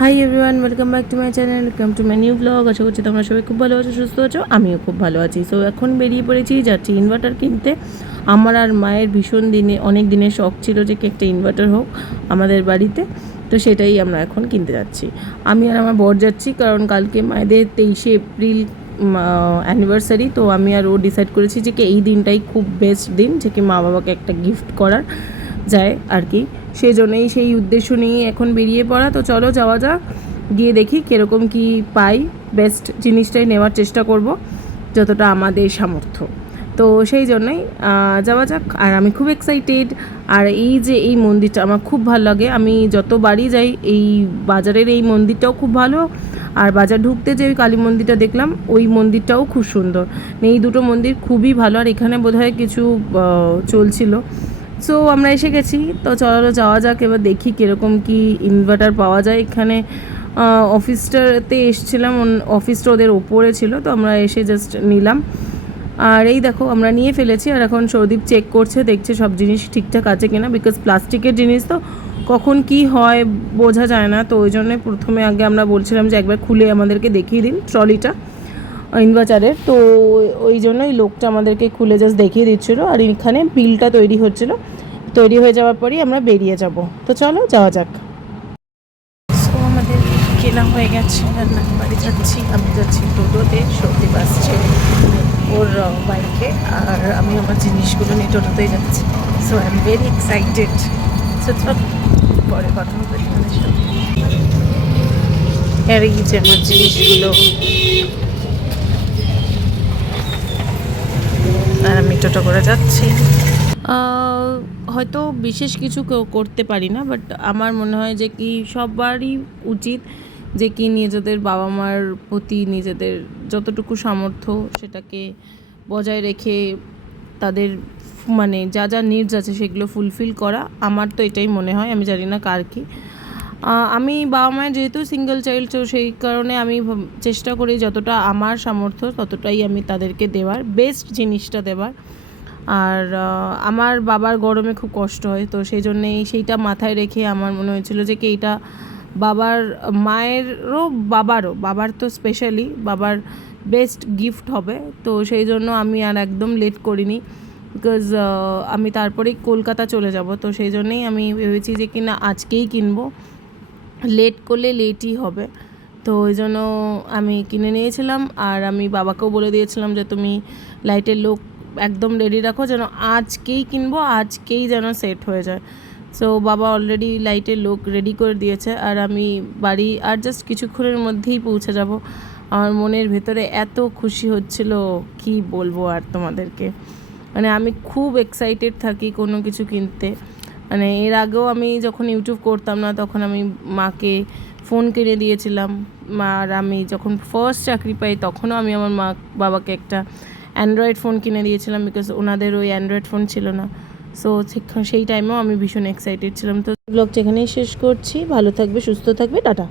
High everyone, welcome back to my channel, welcome to my new blog. আশা করছি তোমরা সবাই খুব ভালো আছো, সুস্থ আছো। আমিও খুব ভালো আছি। সো এখন বেরিয়ে পড়েছি, যাচ্ছি ইনভার্টার কিনতে। আমার আর মায়ের ভীষণ অনেক দিনের শখ ছিল যে একটা ইনভার্টার হোক আমাদের বাড়িতে, তো সেটাই আমরা এখন কিনতে যাচ্ছি। আমি আর আমার বর যাচ্ছি, কারণ কালকে মায়েদের 23শে এপ্রিল অ্যানিভার্সারি। তো আমি আর ও ডিসাইড করেছি যে এই দিনটাই খুব বেস্ট দিন, যে কি মা বাবাকে একটা গিফট করার যায় আর কি। সেই জন্যই, সেই উদ্দেশ্য নিয়ে এখন বেরিয়ে পড়া। তো চলো যাওয়া যাক, গিয়ে দেখি কীরকম কী পাই। বেস্ট জিনিসটাই নেওয়ার চেষ্টা করব, যতটা আমাদের সামর্থ্য। তো সেই জন্যই যাওয়া যাক। আর আমি খুব এক্সাইটেড। আর এই যে এই মন্দিরটা আমার খুব ভালো লাগে, আমি যতবারই যাই এই বাজারের এই মন্দিরটাও খুব ভালো। আর বাজার ঢুকতে যে ওই কালী মন্দিরটা দেখলাম, ওই মন্দিরটাও খুব সুন্দর। এই দুটো মন্দির খুবই ভালো। আর এখানে বোধহয় কিছু চলছিল। সো আমরা এসে গেছি, তো চলো যাওয়া যাক। এবার দেখি কীরকম কি ইনভার্টার পাওয়া যায় এখানে। অফিসটাতে এসেছিলাম, অফিসটা ওদের ওপরে ছিল, তো আমরা এসে জাস্ট নিলাম। আর এই দেখো আমরা নিয়ে ফেলেছি। আর এখন সৌদীপ চেক করছে, দেখছে সব জিনিস ঠিকঠাক আছে কিনা, বিকজ প্লাস্টিকের জিনিস তো কখন কি হয় বোঝা যায় না। তো ওই জন্য প্রথমে আগে আমরা বলছিলাম যে একবার খুলে আমাদেরকে দেখিয়ে দিন ট্রলিটা ইনভার্টারের। তো ওই জন্যই লোকটা আমাদেরকে খুলে জাস্ট দেখিয়ে দিচ্ছিলো। আর এখানে বিলটা তৈরি হচ্ছিলো, তৈরি হয়ে যাওয়ার পরই আমরা বেরিয়ে যাব। তো চলো যাওয়া যাক। সো আমাদের কেনা হয়ে গেছে, রান্না বাড়ি যাচ্ছি। আমি যাচ্ছি টোটোতে, সত্যি আসছে ওর বাইকে, আর আমি আমার জিনিসগুলো নিয়ে টোটোতেই যাচ্ছি। So I am very excited. So চল পরে কথা হবে তোমাদের সাথে। আর এই যে আমার জিনিসগুলো, আর আমি টোটো করে যাচ্ছি। হয়তো বিশেষ কিছু করতে পারি না, বাট আমার মনে হয় যে কি সবারই উচিত যে কি নিজেদের বাবা মার প্রতি নিজেদের যতটুকু সামর্থ্য সেটাকে বজায় রেখে তাদের মানে যা যা নিডস আছে সেগুলো ফুলফিল করা। আমার তো এটাই মনে হয়, আমি জানি না কার কি। আমি বাবা মায়ের যেহেতু সিঙ্গেল চাইল্ড, তো সেই কারণে আমি চেষ্টা করি যতটা আমার সামর্থ্য ততটাই আমি তাদেরকে দেওয়ার, বেস্ট জিনিসটা দেওয়ার। আর আমার বাবার গরমে খুব কষ্ট হয়, তো সেই জন্যেই সেইটা মাথায় রেখে আমার মনে হয়েছিল যে কি এইটা বাবার, মায়েরও বাবার তো স্পেশালি বাবার বেস্ট গিফট হবে। তো সেই জন্য আমি আর একদম লেট করিনি, বিকজ আমি তারপরেই কলকাতা চলে যাব। তো সেই জন্যেই আমি ভেবেছি যে কি না আজকেই কিনবো, লেট করলে লেটই হবে। তো ওই জন্য আমি কিনে নিয়েছিলাম। আর আমি বাবাকেও বলে দিয়েছিলাম যে তুমি লাইটের লোক একদম রেডি রাখো, যেন আজকেই কিনবো, আজকেই যেন সেট হয়ে যায়। সো বাবা অলরেডি লাইটের লোক রেডি করে দিয়েছে। আর আমি বাড়ি আর জাস্ট কিছুক্ষণের মধ্যেই পৌঁছে যাব। আমার মনের ভেতরে এত খুশি হচ্ছিল, কি বলবো আর তোমাদেরকে। মানে আমি খুব এক্সাইটেড থাকি কোনো কিছু কিনতে। মানে এর আগেও আমি যখন ইউটিউব করতাম না, তখন আমি মাকে ফোন কিনে দিয়েছিলাম। আর আমি যখন ফার্স্ট চাকরি পাই তখনও আমি আমার বাবাকে একটা অ্যান্ড্রয়েড ফোন কিনে দিয়েছিলাম, বিকজ ওনাদের ওই অ্যান্ড্রয়েড ফোন ছিল না। সো সেই টাইমেও আমি ভীষণ এক্সাইটেড ছিলাম। তো ব্লগটা এখানেই শেষ করছি। ভালো থাকবে, সুস্থ থাকবে, টাটা।